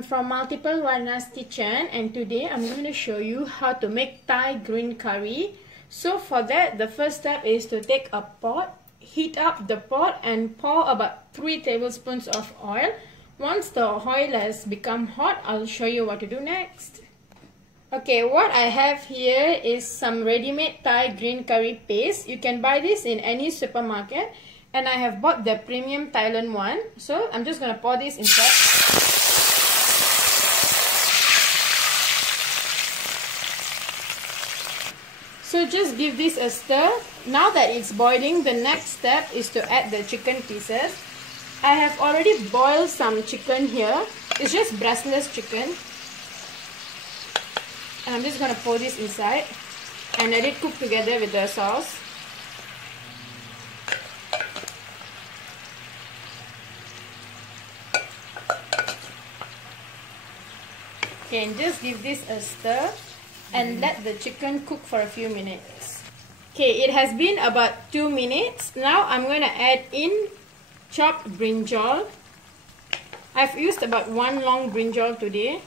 I'm from Multiplewarnas kitchen, and today I'm going to show you how to make Thai green curry. So for that, the first step is to take a pot, heat up the pot and pour about 3 tablespoons of oil. Once the oil has become hot, I'll show you what to do next. Okay, what I have here is some ready-made Thai green curry paste. You can buy this in any supermarket, and I have bought the premium Thailand one. So I'm just going to pour this inside. So just give this a stir. Now that it's boiling, the next step is to add the chicken pieces. I have already boiled some chicken here. It's just breastless chicken. And I'm just going to pour this inside and let it cook together with the sauce. Okay, and just give this a stir and let the chicken cook for a few minutes. Okay, it has been about 2 minutes. Now I'm going to add in chopped brinjal. I've used about 1 long brinjal today.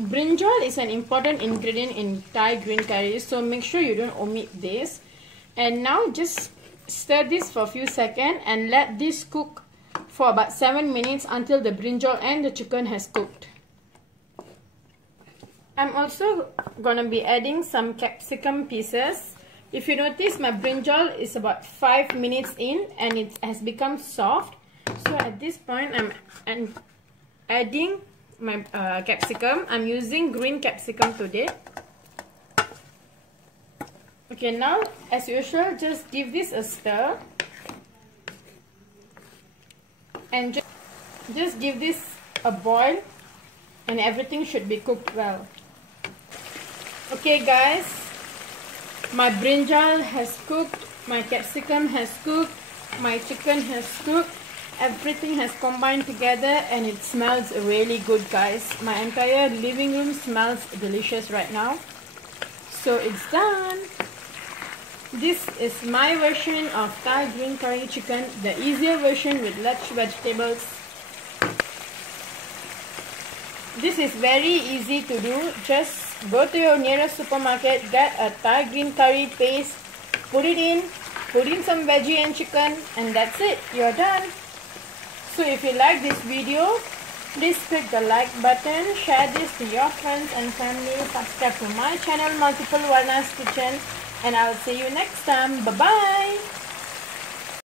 Brinjal is an important ingredient in Thai green curry, so make sure you don't omit this. And now just stir this for a few seconds and let this cook for about 7 minutes until the brinjal and the chicken has cooked. I'm also going to be adding some capsicum pieces. If you notice, my brinjal is about 5 minutes in and it has become soft. So at this point, I'm adding my capsicum. I'm using green capsicum today. Okay, now as usual, just give this a stir. And just give this a boil and everything should be cooked well. Okay guys, my brinjal has cooked, my capsicum has cooked, my chicken has cooked, everything has combined together and it smells really good guys. My entire living room smells delicious right now. So it's done. This is my version of Thai green curry chicken, the easier version with less vegetables. This is very easy to do. Just go to your nearest supermarket, get a Thai green curry paste, put in some veggie and chicken, and that's it. You're done. So if you like this video, please click the like button, share this to your friends and family, subscribe to my channel Multiplewarnas Kitchen, and I'll see you next time. Bye bye.